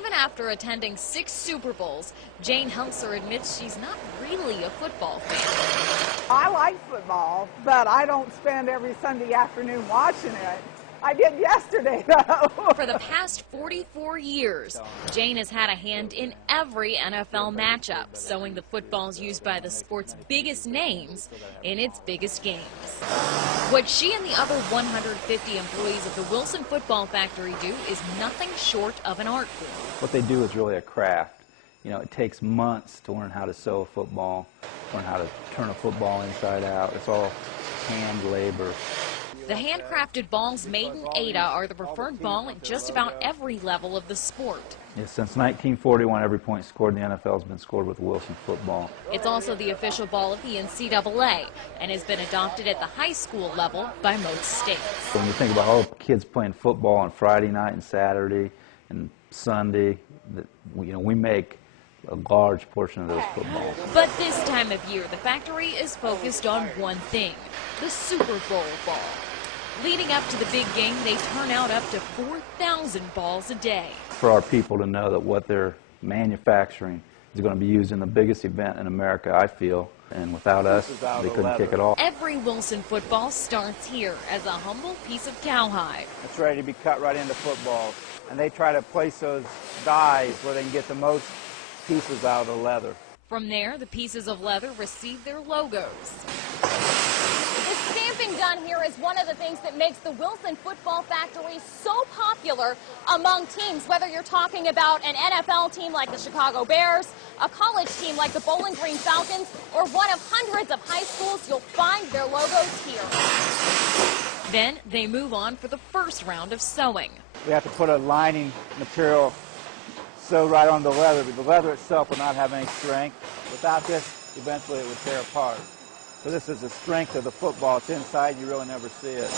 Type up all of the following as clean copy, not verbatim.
Even after attending 6 Super Bowls, Jane Helser admits she's not really a football fan. I like football, but I don't spend every Sunday afternoon watching it. I did yesterday, though. For the past 44 years, Jane has had a hand in every NFL matchup, sewing the footballs used by the sport's biggest names in its biggest games. What she and the other 150 employees of the Wilson Football Factory do is nothing short of an art form. What they do is really a craft. You know, it takes months to learn how to sew a football, learn how to turn a football inside out. It's all hand labor. The handcrafted balls made in Ada are the preferred ball at just about every level of the sport. Yeah, since 1941, every point scored in the NFL has been scored with Wilson football. It's also the official ball of the NCAA and has been adopted at the high school level by most states. When you think about all the kids playing football on Friday night and Saturday and Sunday, we make a large portion of those footballs. But this time of year, the factory is focused on one thing, the Super Bowl ball. Leading up to the big game, they turn out up to 4,000 balls a day. For our people to know that what they're manufacturing is going to be used in the biggest event in America, I feel, and without us, they couldn't kick it off. Every Wilson football starts here as a humble piece of cowhide. It's ready to be cut right into footballs, and they try to place those dies where they can get the most pieces out of the leather. From there, the pieces of leather receive their logos. The stamping done here is one of the things that makes the Wilson Football Factory so popular among teams, whether you're talking about an NFL team like the Chicago Bears, a college team like the Bowling Green Falcons, or one of hundreds of high schools, you'll find their logos here. Then they move on for the first round of sewing. We have to put a lining material sew right on the leather, but the leather itself will not have any strength. Without this, eventually it would tear apart. So this is the strength of the football. It's inside, you really never see it.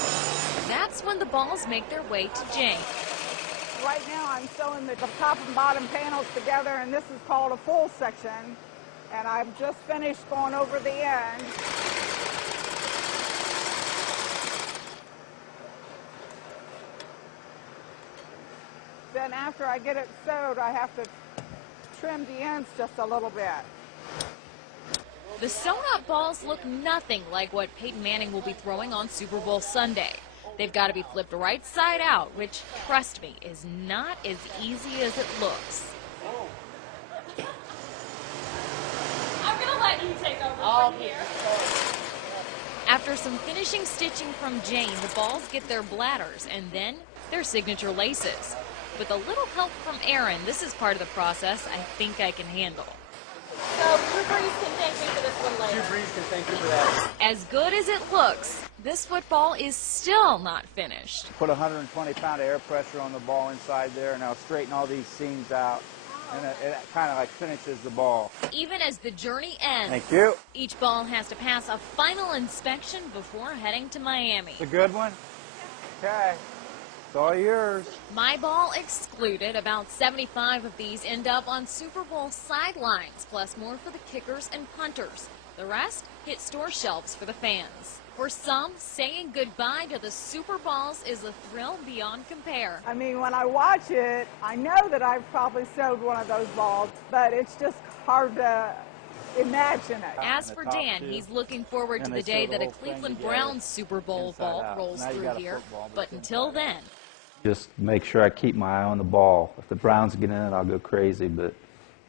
That's when the balls make their way to Jane. Right now I'm sewing the top and bottom panels together, and this is called a full section. And I've just finished going over the end. Then after I get it sewed, I have to trim the ends just a little bit. The sewn-up balls look nothing like what Peyton Manning will be throwing on Super Bowl Sunday. They've got to be flipped right side out, which, trust me, is not as easy as it looks. I'm going to let you take over from here. After some finishing stitching from Jane, the balls get their bladders and then their signature laces. With a little help from Aaron, this is part of the process I think I can handle. So Drew Brees can thank me for this one later. Drew Brees can thank you for that. As good as it looks, this football is still not finished. Put 120 pound of air pressure on the ball inside there, and I'll straighten all these seams out, and it kind of like finishes the ball. Even as the journey ends, Thank you. Each ball has to pass a final inspection before heading to Miami. It's a good one? Okay. It's all yours. My ball excluded. About 75 of these end up on Super Bowl sidelines, plus more for the kickers and punters. The rest hit store shelves for the fans. For some, saying goodbye to the Super Bowls is a thrill beyond compare. I mean, when I watch it, I know that I've probably sewed one of those balls, but it's just hard to imagine it. As for Dan, he's looking forward to the day that a Cleveland Browns Super Bowl ball rolls through here. But until then, Just make sure I keep my eye on the ball. If the Browns get in it, I'll go crazy, but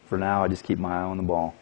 for now, I just keep my eye on the ball.